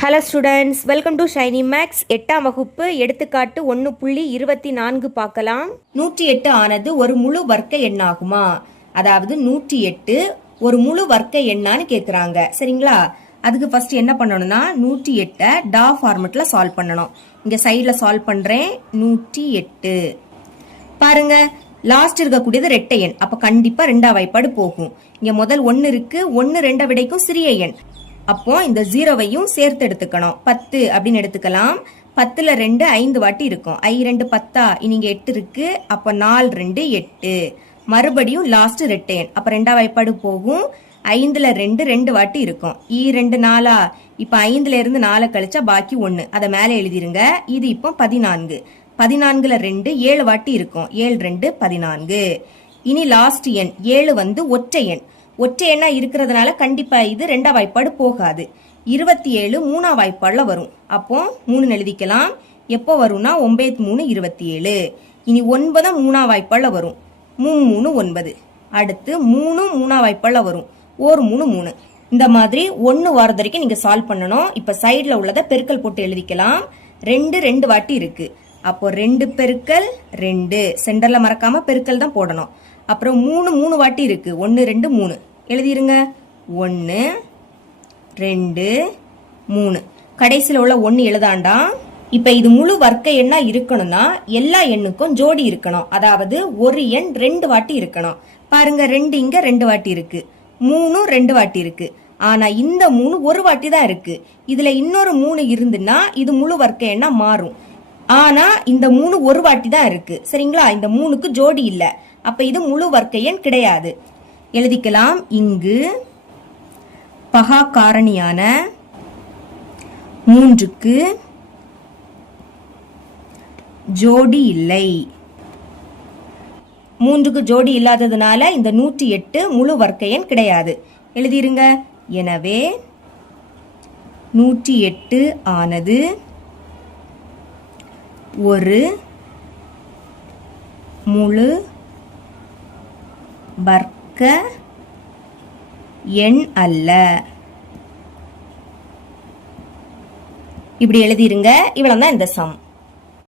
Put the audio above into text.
Hello students, welcome to Shiny Max. 8ஆம் வகுப்பு எடுத்துக்காட்டு 1.24 பார்க்கலாம். 108 ஆனது ஒரு முழு வர்க்க எண்ணாகுமா? அதாவது 108 ஒரு முழு வர்க்க எண்ணான்னு கேட்குறாங்க. சரிங்களா? அதுக்கு ஃபர்ஸ்ட் என்ன பண்ணணும்னா 108 டா ஃபார்மெட்ல சால்வ் பண்ணணும். இங்க சைட்ல சால்வ் பண்றேன். 108 பாருங்க, லாஸ்ட் இருக்கக்கூடியது ரெட்டை எண். அப்ப கண்டிப்பா 2ஆம் வாய்ப்பாடு போகும். இங்க முதல் 1 இருக்கு. 1 2 விடைக்கும் சிறிய எண். அப்போ இந்த 0வையும் சேர்த்து எடுத்துக்கணும். 10 அப்படின்னு எடுத்துக்கலாம். 10ல 2 5 வாட்டி இருக்கும். 2 10, இங்க 8 இருக்கு. அப்ப 4 2 8. மறுபடியும் லாஸ்ட் ரெட்டை எண். அப்ப 2ஆம் வாய்ப்பாடு போகும். 5ல 2 2 வாட்டி இருக்கும். 2 4. இப்ப 5ல இருந்து 4 கழிச்சா பாக்கி 1. அதை மேலே எழுதிருங்க. இது இப்போ 14. 14ல 2 7 வாட்டி இருக்கும். 7 2 14. இனி லாஸ்ட் எண் 7 வந்து ஒற்றை எண். ஒற்றை எண்ணா இருக்கிறதுனால கண்டிப்பா இது 2ஆம் வாய்ப்பாடு போகாது. 27 3ஆம் வாய்ப்பாடுல வரும். அப்போ 3 எழுதிக்கலாம். எப்போ வரும்னா 9 3 27. இனி 9 3ஆம் வாய்ப்பாடுல வரும். 3 3 9. அடுத்து 3 3ஆம் வாய்ப்பாடுல வரும். 1 3 3. இந்த மாதிரி 1 வாரது வரைக்கும் நீங்க சால்வ் பண்ணணும். இப்ப சைட்ல உள்ளதை பெருக்கல் போட்டு எழுதிக்கலாம். 2 2 வாட்டி இருக்கு. அப்போ 2 பெருக்கல் 2. சென்டர்ல மறக்காம பெருக்கல் தான் போடணும். அப்புறம் 3 3 வாட்டி இருக்கு. 1 2 3 எழுதிருங்க. 1 2 3. கடைசியில் உள்ள 1 எழுதாண்டா. இப்ப இது முழு வர்க்க எண்ணா இருக்கணும்னா எல்லா எண்ணுக்கும் ஜோடி இருக்கணும். அதாவது ஒரு எண் 2 வாட்டி இருக்கணும். பாருங்க, 2 இங்க 2 வாட்டி இருக்கு. 3 2 வாட்டி இருக்கு. ஆனா இந்த 3 ஒரு வாட்டி தான் இருக்கு. இதுல இன்னொரு 3 இருந்துன்னா இது முழு வர்க்க எண்ணா மாறும். ஆனா இந்த 3 ஒரு வாட்டி தான் இருக்கு. சரிங்களா? இந்த 3க்கு ஜோடி இல்ல. அப்ப இது முழு வர்க்க எண் கிடையாது. எழுதிக்கலாம். இங்கு பகா காரணியான 3க்கு ஜோடி இல்லை. 3க்கு ஜோடி இல்லாததுனால இந்த 108 முழு வர்க்க எண் கிடையாது. எழுதிருங்க. எனவே 108 ஆனது ஒரு முழு வர்க்க எண் அல்ல. இப்படி எழுதிருங்க. இவ்வளவுதான் இந்த சம்.